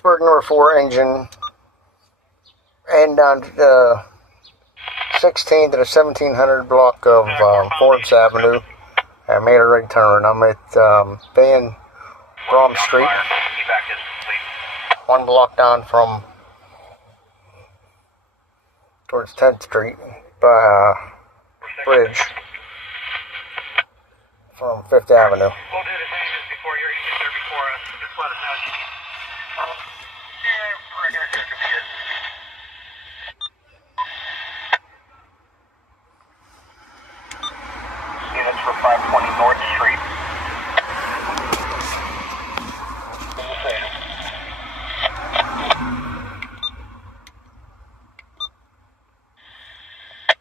Pittsburgh number 4 engine, and down to the 16th and the 1700 block of Forbes Avenue. I made a right turn. I'm at Van Brom Street, one block down from towards 10th Street by bridge from 5th Avenue. Units for 520 North Street.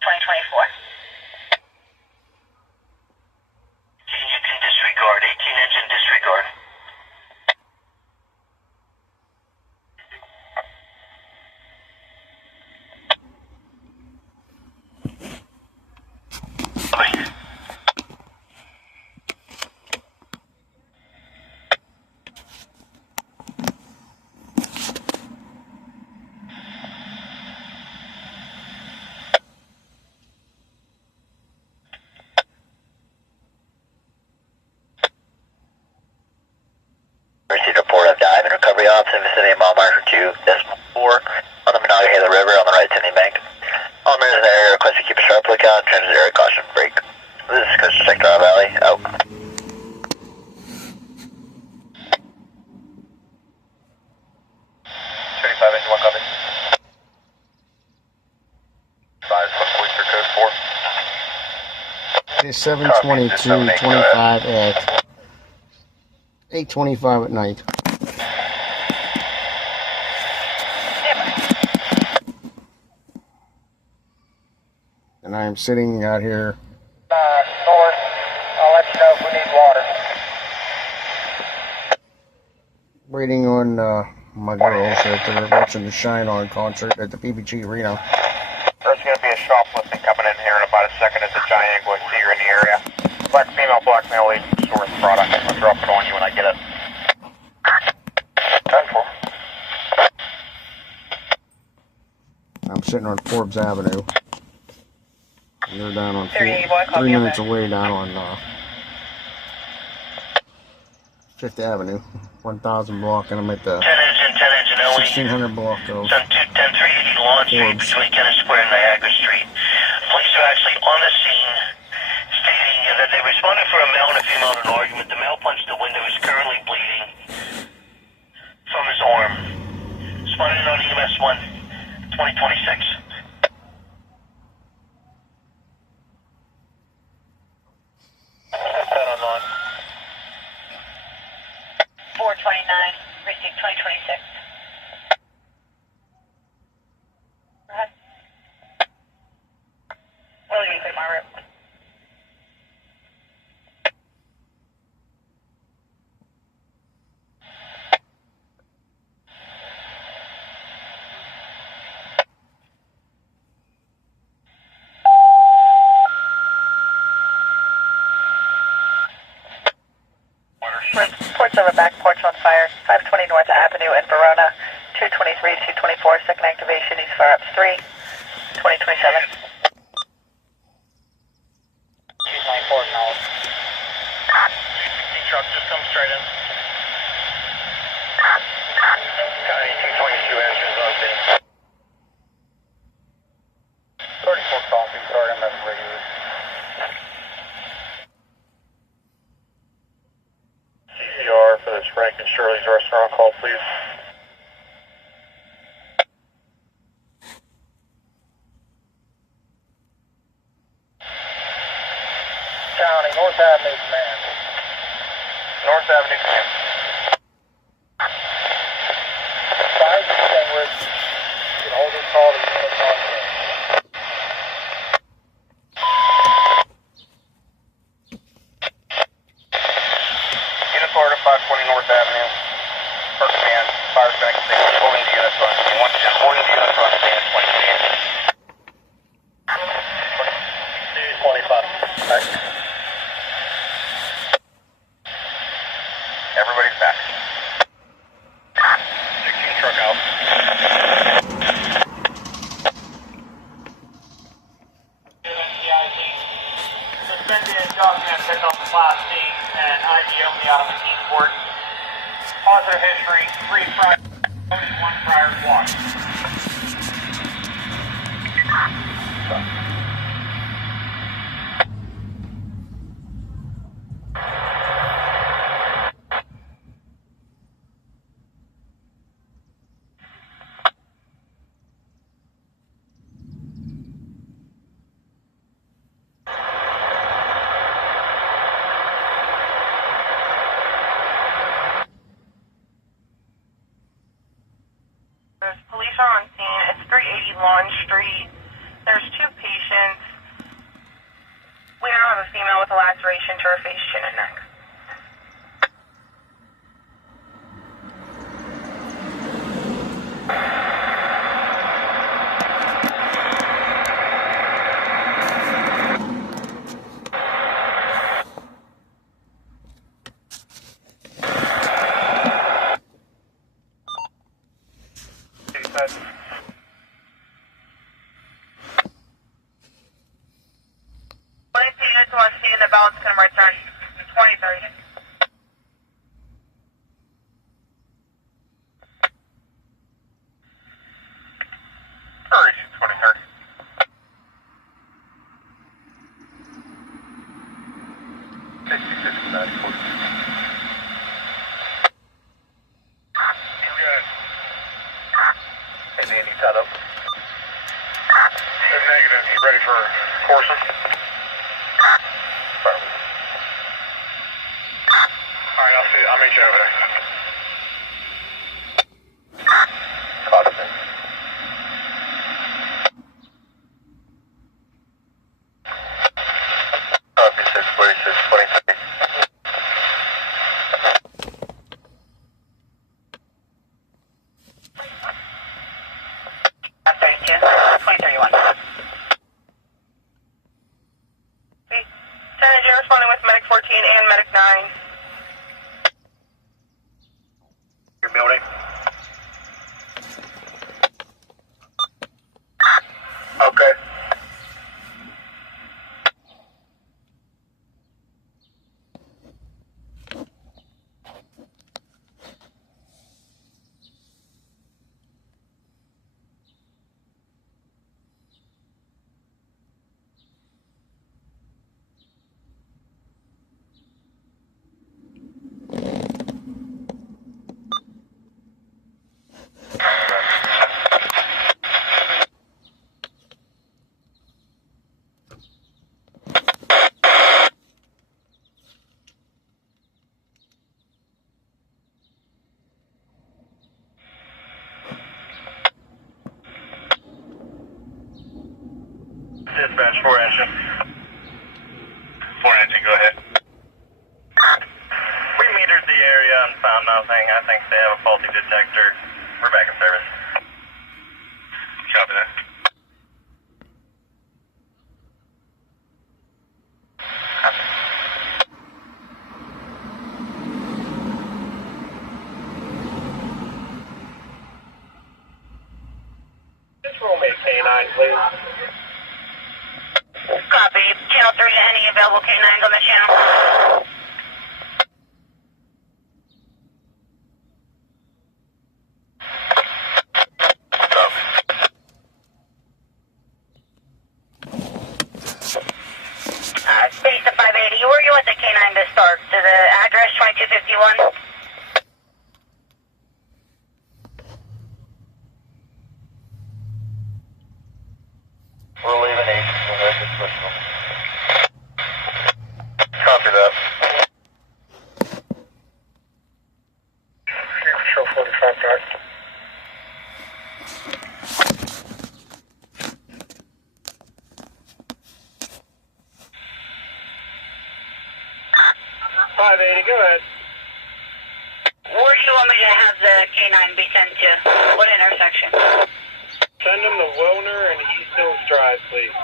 2024. You can disregard. 18 engine disregard. Received a report of dive and recovery ops in vicinity of mile marker 2.4 on the Monongahela River on the right Tinley Bank. All members in the area request to keep a sharp lookout. Transit area caution break. This is Coast Sector Valley. Out. 35 engine 1 copy. 5 foot your code 4. It's 7:22:25 at 8:25 at night. And I am sitting out here. North. I'll let you know if we need water. Waiting on my girls that they're watching the Shinedown concert at the PBG Arena. There's going to be a shoplifting coming in here in about a second at the Triangle. I see you're in the area. Black male lead source product. I'll drop it on you when I get it. 10-4. I'm sitting on Forbes Avenue. And they're down on 3 minutes away down on 5th Avenue, 1000 block, and I'm at the 1600 block of 10-380 launch street between Kenneth Square and Niagara Street. Police are actually on the scene stating that they responded for a male and a female in an argument. The male punched the window, is currently bleeding from his arm. Responded on EMS 1, 2026. That on 429, received 2026. Go ahead. We're leaving clear my route. Reports of a back porch on fire, 520 North Avenue in Verona, 223, 224, second activation, East Fire Ups 3, 2027. 294 acknowledged. Truck just come straight in. Got any 222 engines on scene. 34 coffee, sorry, I'm having regular. CPR for this Frank and Shirley's restaurant call, please. County, North Avenue command. North Avenue command. Fire extinguished. You can hold this call to the units on scene. Unit Florida 520 North Avenue. Per command, fire extinguished. Holding the units on scene. Holding the units on scene. 25. Right. Everybody's back. 16 ID only out of the Kingsport. Positive history, 3 prior, 1 prior walk. Police are on scene. It's 380 Lawn Street. There's 2 patients. We now have a female with a laceration to her face, chin, and neck. Want to see in the balance can return 2030. Hurry, 2030. Hey, Andy, tied up. Negative. You ready for coursing? Alright, I'll meet you over there. Copy. Copy, 646, 23. At 32, 2031. Lieutenant J responding with Medic 14 and Medic 9. Your building. Okay. Dispatch 4 engine. 4 engine, go ahead. We metered the area and found nothing. I think they have a faulty detector. We're back in service. Copy that. Just roll me a K9, please. Copy. Channel 3 to any available K9s on the channel. Space to 580. Where are you at the K9 to start? To the address 2251? We're leaving 8. We'll head to Bristol. Copy that. Show 45 back. Go ahead. Where do you want me to have the K9 be sent to? What intersection? Send them to Wilner and East Hills Drive, please.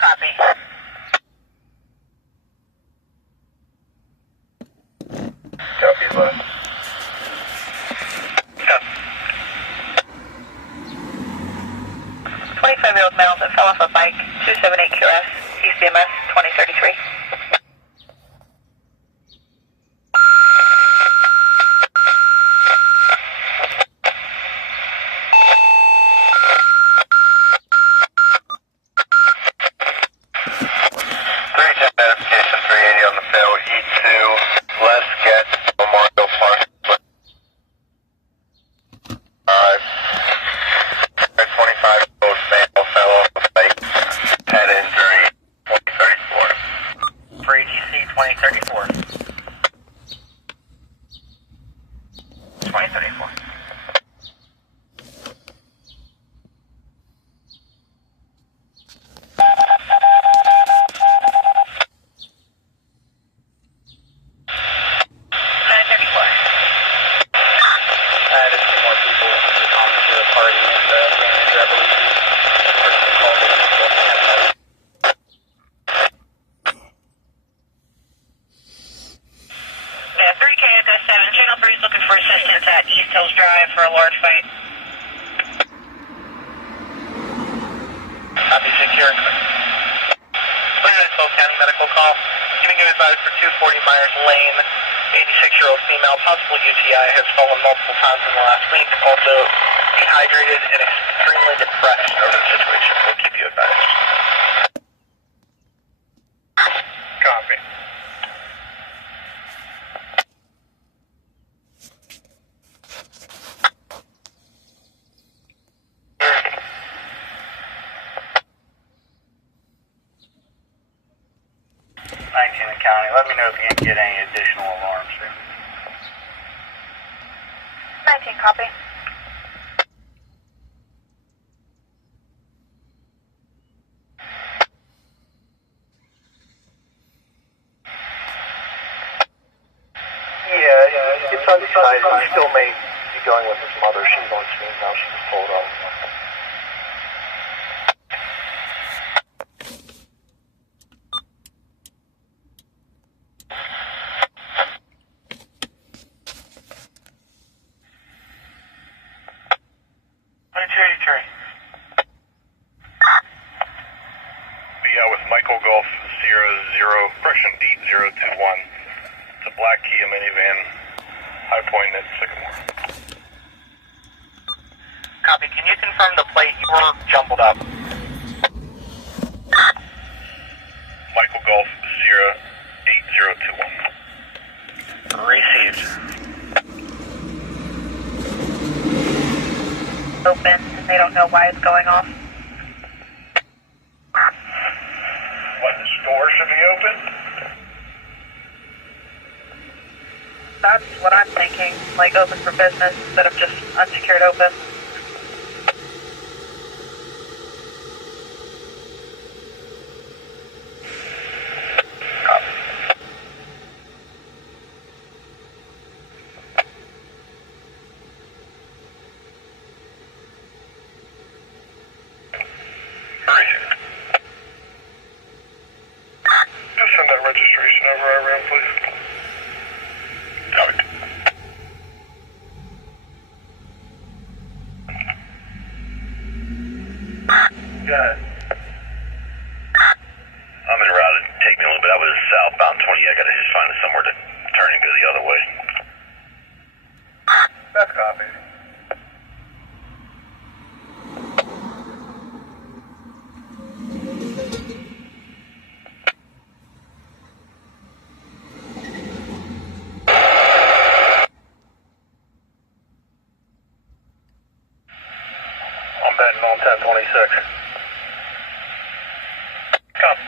Copy. Copy, bud. 25-year-old male that fell off a bike, 278 QS, ECMS 2033. RC 2034. 2034. For a large fight. Copy, secure. Clear at Cole County Medical Call. Giving you advice for 240 Myers Lane. 86-year-old female, possible UTI, has fallen multiple times in the last week. Also dehydrated and extremely depressed over the situation. We'll keep you advised. Copy. County. Let me know if you can get any additional alarms here. 19, copy. Yeah, it's undecided. He still may be going with his mother. She's on scene now. She was told off. With Michael Golf 00, correction, D021. It's a black Kia minivan, High Point at Sycamore. Copy, can you confirm the plate? You were jumbled up. Michael Golf 08021. Received. Open, and they don't know why it's going off. What, the store should be open? That's what I'm thinking, like open for business instead of just unsecured open. Send that registration over our room, please. Copy. Go ahead. I'm en route. It'd take me a little bit. I was southbound 20. I gotta just find somewhere to turn and go the other way. That's copy. I'm betting on 1026. Come.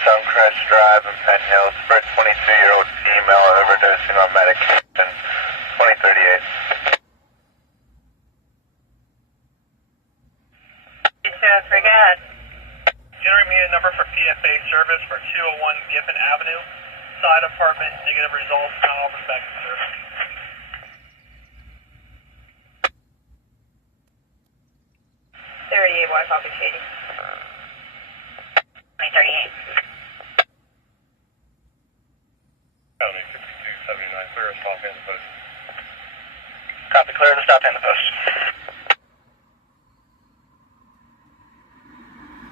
Suncrest Drive in Penn Hills for a 23-year-old female overdosing on medication. 2038. Very good. Generate me a number for PFA service for 201 Giffen Avenue. Side apartment, negative results, not all back to service. Y copy, Katie. 2038. County 5279, clear to stop in the post. Copy, clear to stop in the post.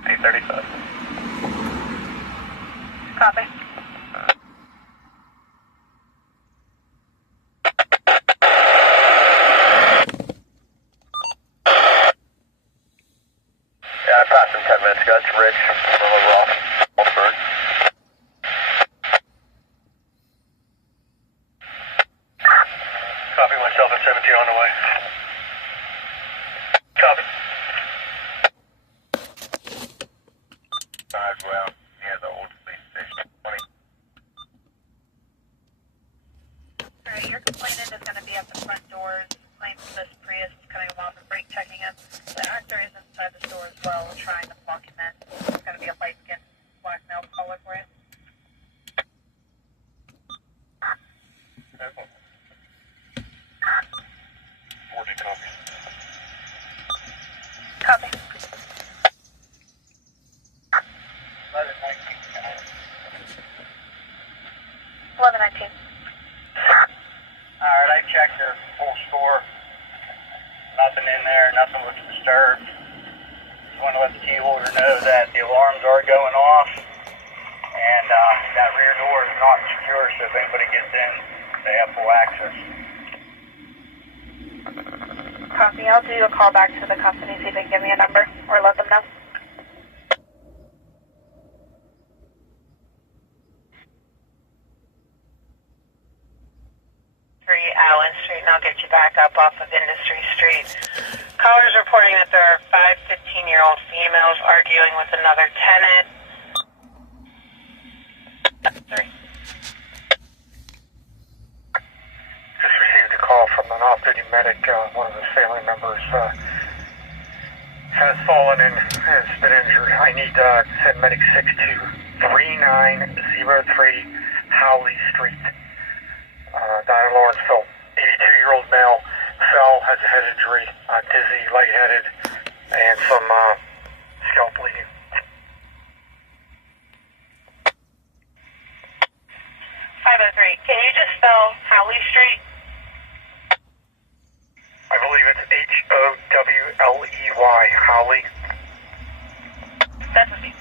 835. Copy. Yeah, I passed him 10 minutes ago. It's Rich from Little Rock, Pittsburgh. Alright, your complainant is going to be at the front doors. Claims this Prius is cutting him off and brake checking him. The actor is inside the store as well, trying to block him in. It's going to be a light-skinned black male caller for you. Copy. Copy. 1119. Alright, I checked your whole store. Nothing in there, nothing looks disturbed. Just want to let the key holder know that the alarms are going off. And that rear door is not secure, so if anybody gets in, they have full access. Copy. I'll do a call back to the company, see if they can give me a number, or let them know. 3 Allen Street, and I'll get you back up off of Industry Street. Callers reporting that there are 5 15-year-old females arguing with another tenant. 3. Just received a call from an off-duty medic. One of his family members has fallen and has been injured. I need to send medic 6 to 3903 Howley Street. Diane Lawrenceville, 82-year-old male, fell, has a head injury, dizzy, lightheaded, and some scalp bleeding. 503. Can you just spell Howley Street? I believe it's Howley, Howley. That's me.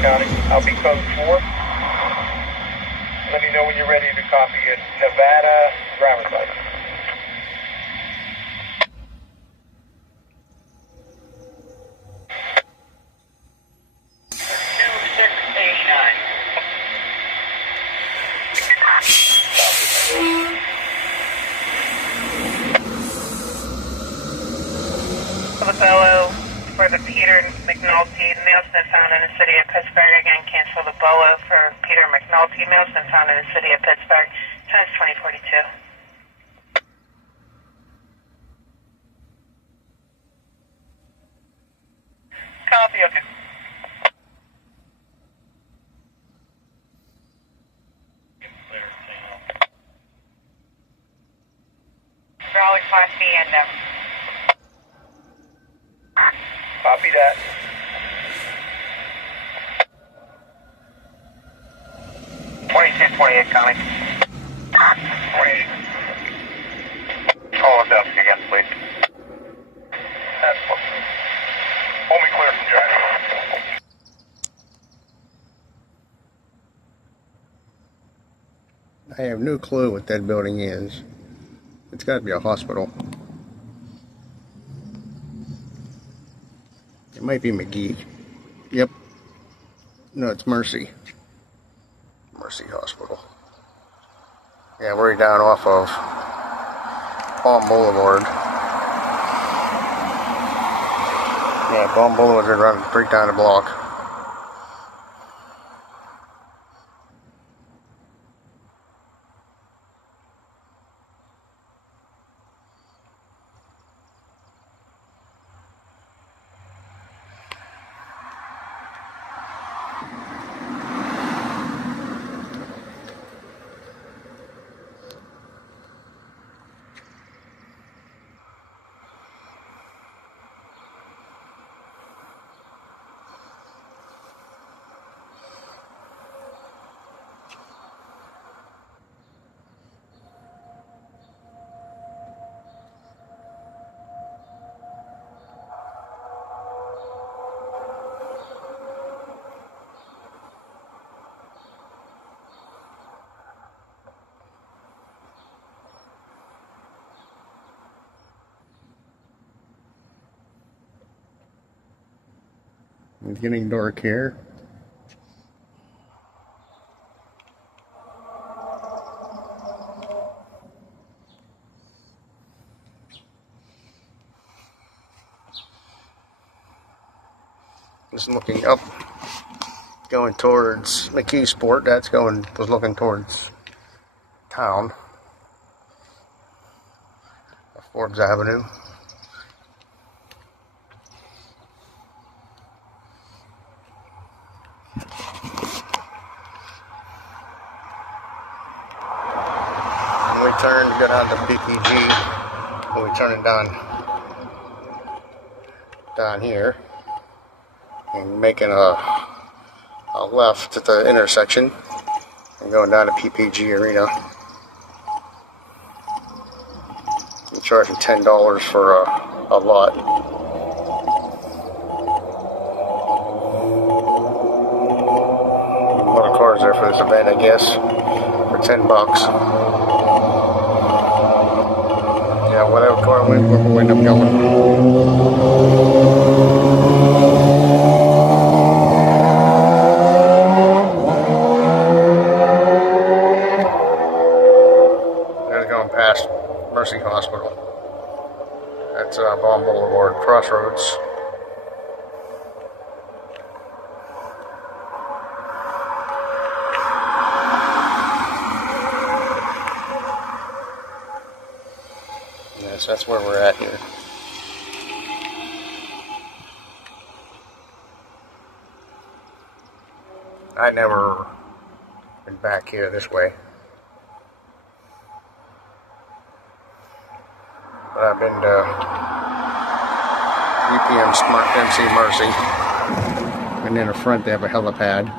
County. I'll be code 4. Let me know when you're ready to copy a Nevada driver's license. The BOO for the Peter McNulty, male's been found in the city of Pittsburgh. Again, cancel the BOO for Peter McNulty, male's been found in the city of Pittsburgh. Time's 2042. Copy, okay. Raleigh Class B and Copy that. Connie. 28. Call us up again, please. That's what. Hold me clear from driving. I have no clue what that building is. It's got to be a hospital. It might be McGee. Yep. No, it's Mercy. Mercy Hospital. Yeah, we're down off of Palm Boulevard. Yeah, Palm Boulevard's running straight down the block. It's getting dark here. Just looking up, going towards McKeesport. Was looking towards town. Forbes Avenue. And we turn to go down to PPG, and we turn it down here, and making a left at the intersection, and going down to PPG Arena. And charging $10 for a lot. A lot of cars there for this event, I guess, for $10. Yeah, whatever car we'll end up going. Going past Mercy Hospital. That's Baum Boulevard, Crossroads. Yes, that's where we're at here. I never been back here this way. But I've been to UPM Smart MC Mercy, and in the front they have a helipad.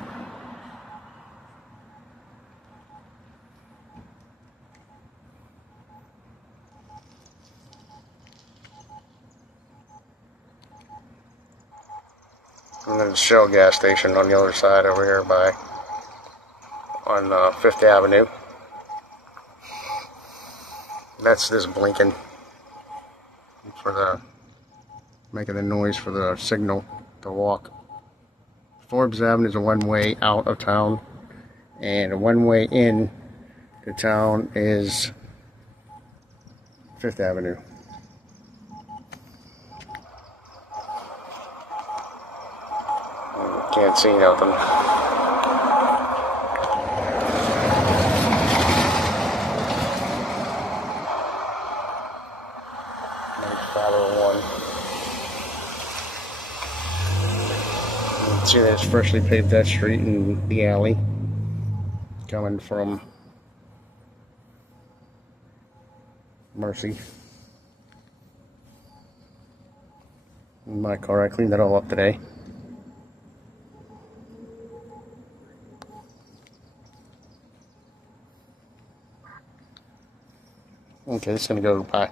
And there's a Shell gas station on the other side over here on 5th Avenue. That's this blinking for making the noise for the signal to walk. Forbes Avenue is a one-way out of town, and a one-way in to town is 5th Avenue. Can't see nothing. See, there's freshly paved that street in the alley coming from Mercy. In my car, I cleaned it all up today. Okay, it's gonna go by.